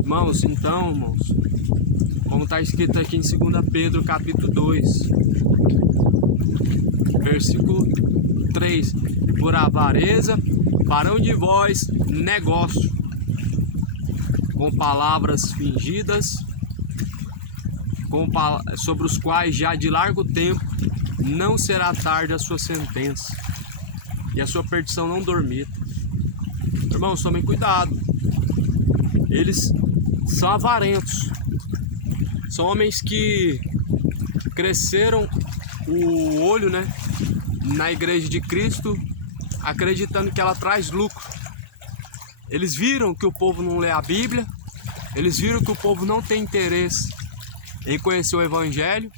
Irmãos, então, irmãos, como está escrito aqui em 2 Pedro, capítulo 2, versículo 3: por avareza farão de vós negócio, com palavras fingidas, sobre os quais já de largo tempo não será tarde a sua sentença, e a sua perdição não dormita. Irmãos, tomem cuidado. Eles são avarentos, são homens que cresceram o olho, né, na igreja de Cristo, acreditando que ela traz lucro. Eles viram que o povo não lê a Bíblia, eles viram que o povo não tem interesse em conhecer o Evangelho,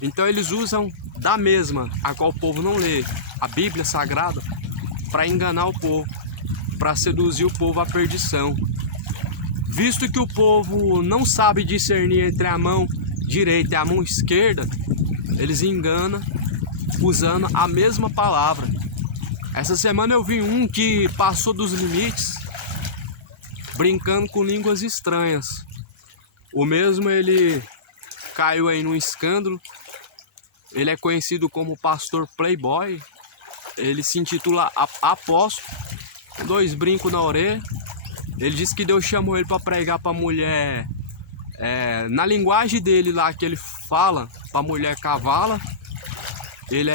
então eles usam da mesma a qual o povo não lê, a Bíblia Sagrada, para enganar o povo, para seduzir o povo à perdição. Visto que o povo não sabe discernir entre a mão direita e a mão esquerda, eles enganam usando a mesma palavra. Essa semana eu vi um que passou dos limites, brincando com línguas estranhas. O mesmo, ele caiu aí num escândalo. Ele é conhecido como pastor playboy. Ele se intitula apóstolo, com 2 brincos na orelha. Ele disse que Deus chamou ele para pregar para mulher, na linguagem dele lá que ele fala, para mulher cavala. Ele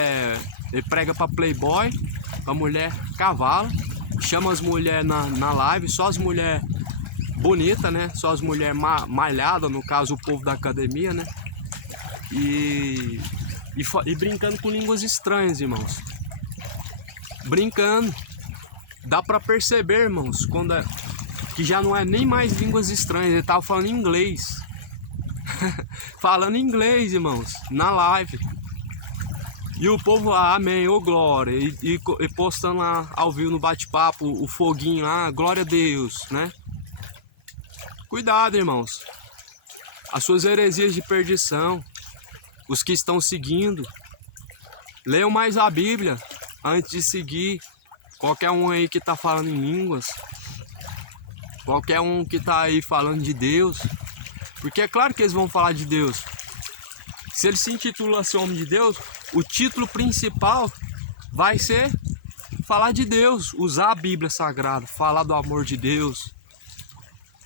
prega para playboy, para mulher cavala. Chama as mulheres na live, só as mulheres bonitas, né? Só as mulheres malhadas, no caso o povo da academia, né? E brincando com línguas estranhas, irmãos. Brincando. Dá para perceber, irmãos, que já não é nem mais línguas estranhas, ele tava falando inglês. Falando inglês, irmãos, na live. E o povo lá, amém, ô glória. E postando lá ao vivo no bate-papo, o foguinho lá, glória a Deus, né? Cuidado, irmãos. As suas heresias de perdição, os que estão seguindo, leiam mais a Bíblia antes de seguir qualquer um aí que tá falando em línguas. Qualquer um que tá aí falando de Deus, porque é claro que eles vão falar de Deus. Se ele se intitula assim, homem de Deus, o título principal vai ser falar de Deus, usar a Bíblia Sagrada, falar do amor de Deus,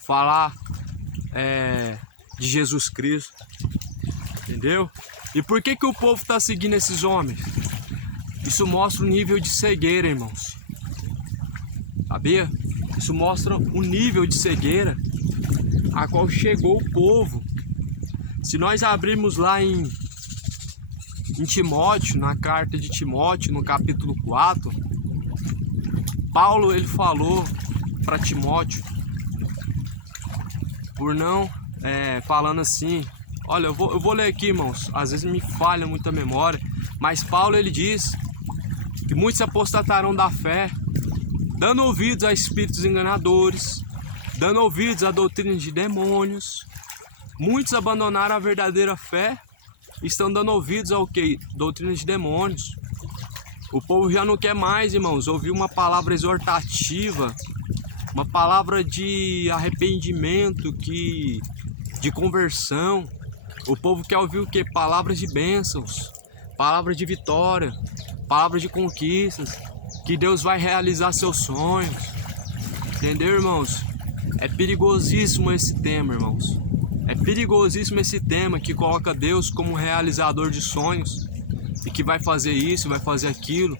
falar de Jesus Cristo, entendeu? E por que o povo tá seguindo esses homens? Isso mostra o nível de cegueira, irmãos. Sabia? Isso mostra o nível de cegueira a qual chegou o povo. Se nós abrirmos lá em Timóteo, na carta de Timóteo, no capítulo 4, Paulo ele falou para Timóteo, por não, falando assim, olha, eu vou ler aqui, irmãos, às vezes me falha muito a memória, mas Paulo ele diz que muitos se apostatarão da fé, dando ouvidos a espíritos enganadores, dando ouvidos a doutrinas de demônios. Muitos abandonaram a verdadeira fé e estão dando ouvidos ao que? Doutrinas de demônios. O povo já não quer mais, irmãos, ouvir uma palavra exortativa, uma palavra de arrependimento, de conversão. O povo quer ouvir o que? Palavras de bênçãos, palavras de vitória, palavras de conquistas, que Deus vai realizar seus sonhos. Entendeu, irmãos? É perigosíssimo esse tema, irmãos. É perigosíssimo esse tema que coloca Deus como realizador de sonhos e que vai fazer isso, vai fazer aquilo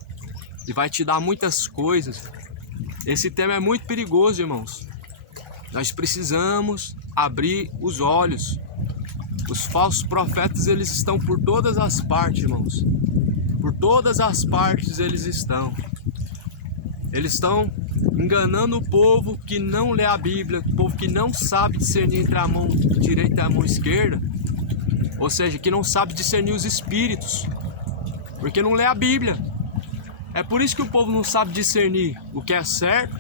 e vai te dar muitas coisas. Esse tema é muito perigoso, irmãos. Nós precisamos abrir os olhos. Os falsos profetas, eles estão por todas as partes, irmãos. Por todas as partes eles estão. Eles estão enganando o povo que não lê a Bíblia, o povo que não sabe discernir entre a mão direita e a mão esquerda, ou seja, que não sabe discernir os espíritos, porque não lê a Bíblia. É por isso que o povo não sabe discernir o que é certo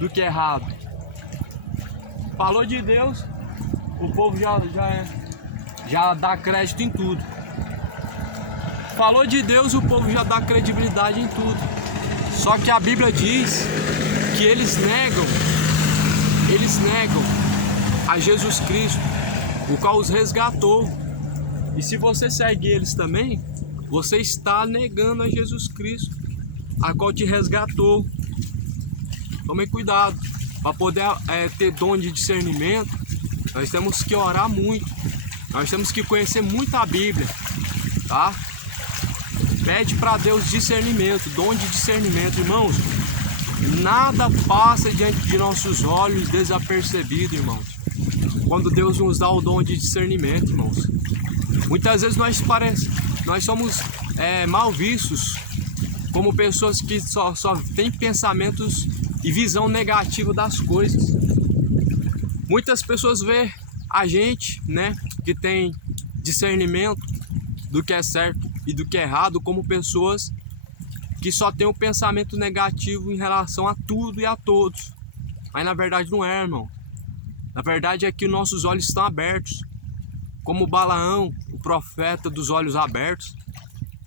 do que é errado. Falou de Deus, o povo já dá crédito em tudo. Falou de Deus, o povo já dá credibilidade em tudo. Só que a Bíblia diz que eles negam a Jesus Cristo, o qual os resgatou. E se você segue eles também, você está negando a Jesus Cristo, a qual te resgatou. Tome cuidado. Para poder ter dom de discernimento, nós temos que orar muito. Nós temos que conhecer muito a Bíblia, tá? Pede para Deus discernimento, dom de discernimento, irmãos. Nada passa diante de nossos olhos desapercebido, irmãos. Quando Deus nos dá o dom de discernimento, irmãos. Muitas vezes nós somos mal vistos como pessoas que só têm pensamentos e visão negativa das coisas. Muitas pessoas veem a gente, né, que tem discernimento do que é certo e do que é errado, como pessoas que só têm um pensamento negativo em relação a tudo e a todos. Mas na verdade não é, irmão. Na verdade é que nossos olhos estão abertos, como Balaão, o profeta dos olhos abertos.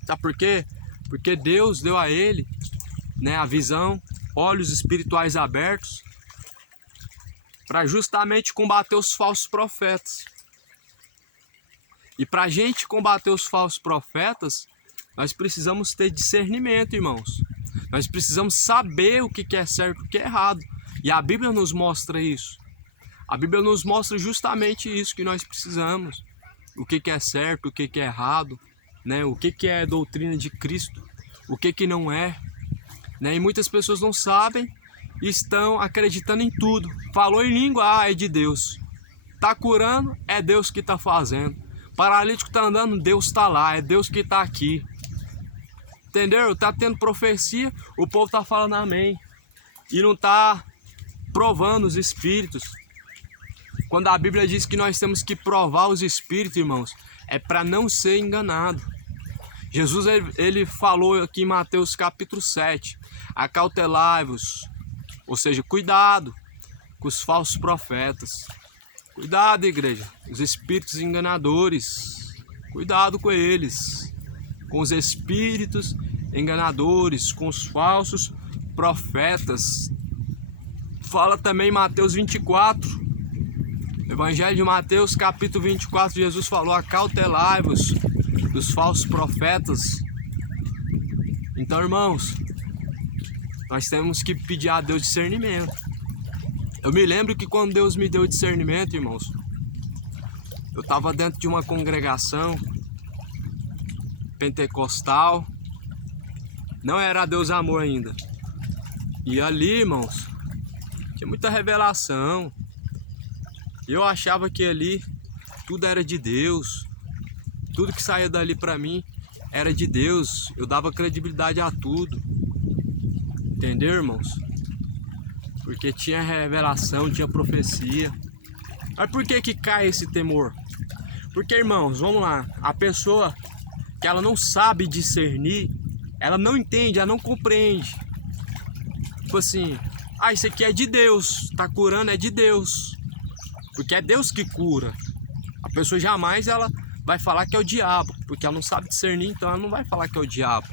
Sabe por quê? Porque Deus deu a ele, né, a visão, olhos espirituais abertos, para justamente combater os falsos profetas. E para a gente combater os falsos profetas, nós precisamos ter discernimento, irmãos. Nós precisamos saber o que é certo e o que é errado. E a Bíblia nos mostra isso. A Bíblia nos mostra justamente isso que nós precisamos. O que é certo, o que é errado, né? O que é doutrina de Cristo, o que não é. Né? E muitas pessoas não sabem e estão acreditando em tudo. Falou em língua, é de Deus. Tá curando, é Deus que tá fazendo. Paralítico tá andando, Deus tá lá, é Deus que tá aqui. Entendeu? Tá tendo profecia, o povo tá falando amém. E não tá provando os espíritos. Quando a Bíblia diz que nós temos que provar os espíritos, irmãos, é para não ser enganado. Jesus ele falou aqui em Mateus capítulo 7, acautelai-vos, ou seja, cuidado com os falsos profetas. Cuidado, igreja, os espíritos enganadores, cuidado com eles, com os espíritos enganadores, com os falsos profetas. Fala também em Mateus 24, Evangelho de Mateus capítulo 24, Jesus falou, acautelai-vos dos falsos profetas. Então, irmãos, nós temos que pedir a Deus discernimento. Eu me lembro que quando Deus me deu discernimento, irmãos, eu estava dentro de uma congregação pentecostal, não era Deus Amor ainda. E ali, irmãos, tinha muita revelação. Eu achava que ali tudo era de Deus. Tudo que saía dali para mim era de Deus. Eu dava credibilidade a tudo. Entendeu, irmãos? Porque tinha revelação, tinha profecia. Mas por que cai esse temor? Porque, irmãos, vamos lá. A pessoa que ela não sabe discernir, ela não entende, ela não compreende. Tipo assim, isso aqui é de Deus. Tá curando, é de Deus. Porque é Deus que cura. A pessoa jamais ela vai falar que é o diabo, porque ela não sabe discernir, então ela não vai falar que é o diabo.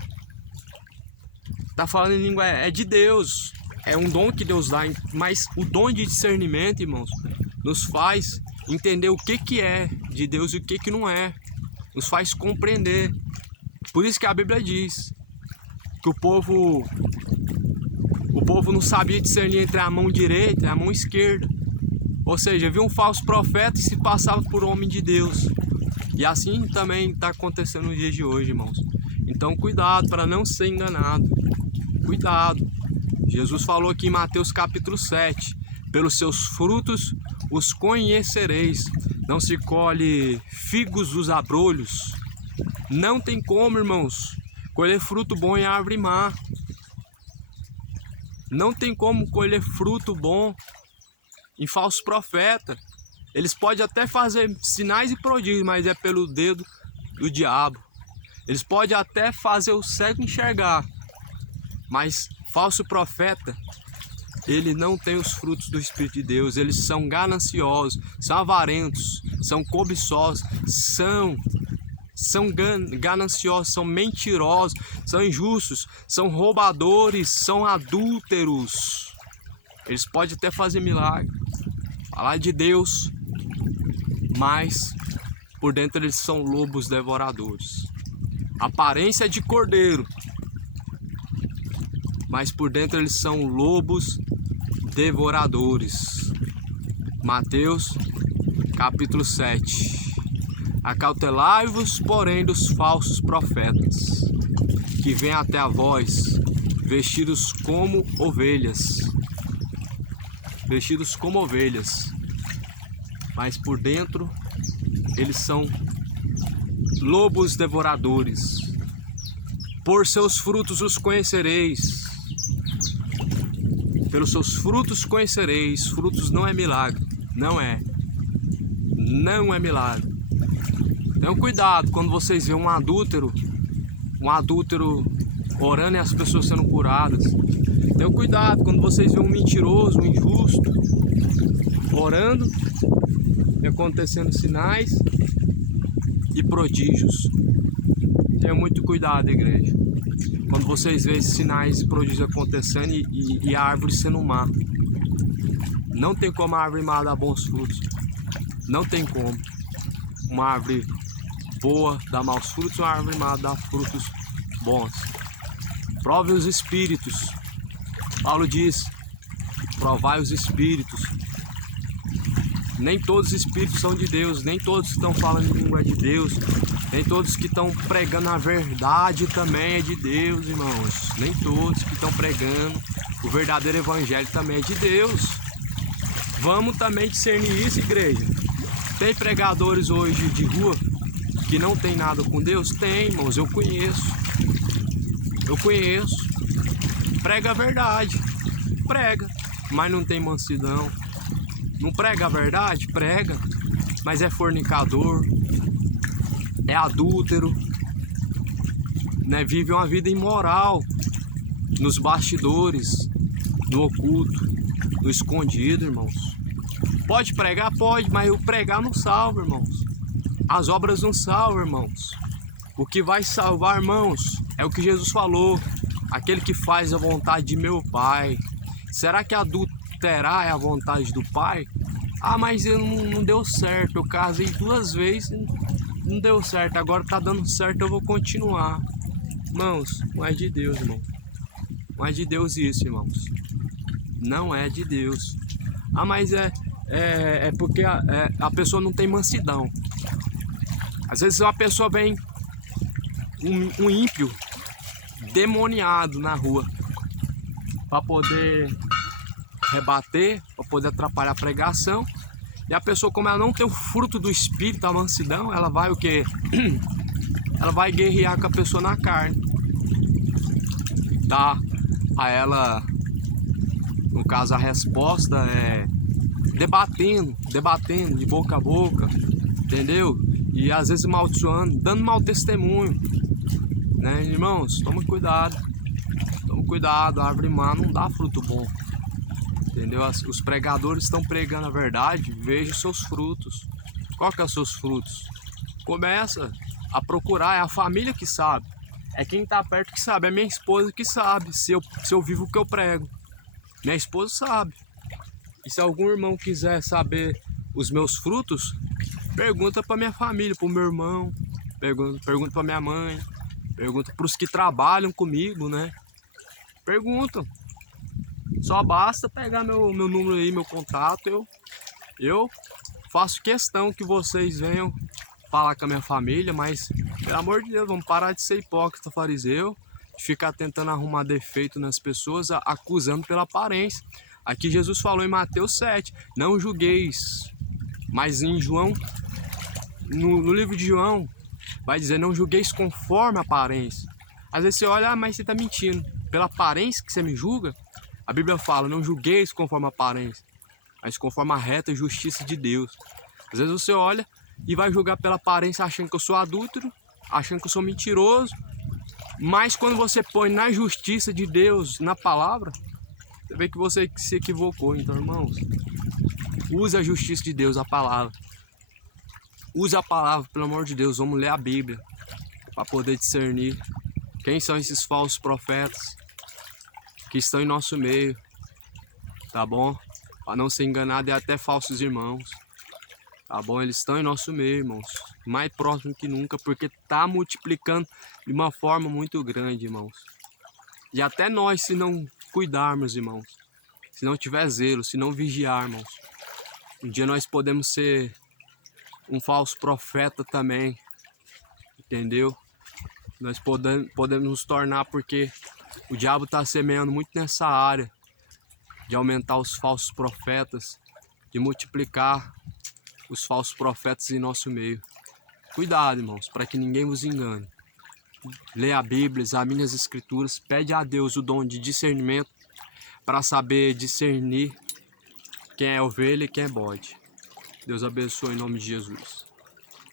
Tá falando em língua, é de Deus. É um dom que Deus dá, mas o dom de discernimento, irmãos, nos faz entender o que é de Deus e o que não é. Nos faz compreender. Por isso que a Bíblia diz que o povo não sabia discernir entre a mão direita e a mão esquerda. Ou seja, viu um falso profeta e se passava por homem de Deus. E assim também está acontecendo nos dias de hoje, irmãos. Então cuidado para não ser enganado. Cuidado. Jesus falou aqui em Mateus capítulo 7. Pelos seus frutos os conhecereis. Não se colhe figos dos abrolhos. Não tem como, irmãos, colher fruto bom em árvore má. Não tem como colher fruto bom em falso profeta. Eles podem até fazer sinais e prodígios, mas é pelo dedo do diabo. Eles podem até fazer o cego enxergar, mas falso profeta ele não tem os frutos do Espírito de Deus. Eles são gananciosos, são avarentos, são cobiçosos, são gananciosos, são mentirosos, são injustos, são roubadores, são adúlteros. Eles podem até fazer milagre, falar de Deus, mas por dentro eles são lobos devoradores. Aparência é de cordeiro, mas por dentro eles são lobos devoradores. Mateus capítulo 7. Acautelai-vos, porém, dos falsos profetas, que vêm até a vós, vestidos como ovelhas, mas por dentro eles são lobos devoradores. Por seus frutos os conhecereis. Pelos seus frutos conhecereis. Frutos não é milagre, não é milagre. Tenham cuidado quando vocês veem um adúltero orando e as pessoas sendo curadas. Tenham cuidado quando vocês veem um mentiroso, um injusto orando e acontecendo sinais e prodígios. Tenham muito cuidado, igreja, quando vocês veem esses sinais e prodígios acontecendo e a árvore sendo má. Não tem como a árvore má dar bons frutos. Não tem como uma árvore boa dar maus frutos, uma árvore má dar frutos bons. Prove os espíritos. Paulo diz: provai os espíritos. Nem todos os espíritos são de Deus, nem todos que estão falando em língua é de Deus, nem todos que estão pregando a verdade também é de Deus, irmãos. Nem todos que estão pregando o verdadeiro evangelho também é de Deus. Vamos também discernir isso, igreja. Tem pregadores hoje de rua que não tem nada com Deus? Tem, irmãos, eu conheço. Prega a verdade, prega, mas não tem mansidão. Não prega a verdade? Prega, mas é fornicador, é adúltero, né? Vive uma vida imoral nos bastidores, no oculto, no escondido, irmãos. Pode pregar? Pode, mas o pregar não salva, irmãos. As obras não salvam, irmãos. O que vai salvar, irmãos, é o que Jesus falou: aquele que faz a vontade de meu Pai. Será que adulterar é a vontade do Pai? Ah, mas não deu certo, eu casei 2 vezes, não deu certo, agora tá dando certo, eu vou continuar. Irmãos, não é de Deus, irmão. Não é de Deus isso, irmãos. Não é de Deus. Ah, mas é porque a pessoa não tem mansidão. Às vezes uma pessoa vem, um ímpio demoniado na rua, para poder rebater, para poder atrapalhar a pregação. E a pessoa, como ela não tem o fruto do Espírito, a mansidão, ela vai o quê? Ela vai guerrear com a pessoa na carne. Dá a ela, no caso, a resposta é debatendo de boca a boca, entendeu? E às vezes amaldiçoando, dando mau testemunho, né, irmãos? Toma cuidado, a árvore má não dá fruto bom, entendeu? Os pregadores estão pregando a verdade, veja os seus frutos. Qual que é os seus frutos? Começa a procurar, é a família que sabe, é quem está perto que sabe, é minha esposa que sabe se eu vivo o que eu prego. Minha esposa sabe. E se algum irmão quiser saber os meus frutos, pergunta para minha família, para o meu irmão, pergunta para minha mãe, pergunta para os que trabalham comigo, né? Perguntam. Só basta pegar meu número aí, meu contato. Eu faço questão que vocês venham falar com a minha família, mas, pelo amor de Deus, vamos parar de ser hipócrita, fariseu, de ficar tentando arrumar defeito nas pessoas, acusando pela aparência. Aqui Jesus falou em Mateus 7, não julgueis. Mas em João, no livro de João, vai dizer, não julgueis conforme a aparência. Às vezes você olha, mas você está mentindo. Pela aparência que você me julga, a Bíblia fala, não julgueis conforme a aparência, mas conforme a reta justiça de Deus. Às vezes você olha e vai julgar pela aparência achando que eu sou adúltero, achando que eu sou mentiroso, mas quando você põe na justiça de Deus, na palavra, Você vê que você se equivocou. Então, irmãos, use a justiça de Deus, a palavra. Use a palavra, pelo amor de Deus. Vamos ler a Bíblia para poder discernir quem são esses falsos profetas que estão em nosso meio, tá bom? Para não ser enganado, é até falsos irmãos, tá bom? Eles estão em nosso meio, irmãos, mais próximo que nunca, porque tá multiplicando de uma forma muito grande, irmãos. E até nós, se não cuidarmos, irmãos, se não tiver zelo, se não vigiarmos, um dia nós podemos ser um falso profeta também, entendeu? Nós podemos nos tornar, porque o diabo está semeando muito nessa área de aumentar os falsos profetas, de multiplicar os falsos profetas em nosso meio. Cuidado, irmãos, para que ninguém vos engane. Leia a Bíblia, examine as Escrituras, pede a Deus o dom de discernimento para saber discernir quem é ovelha e quem é bode. Deus abençoe em nome de Jesus.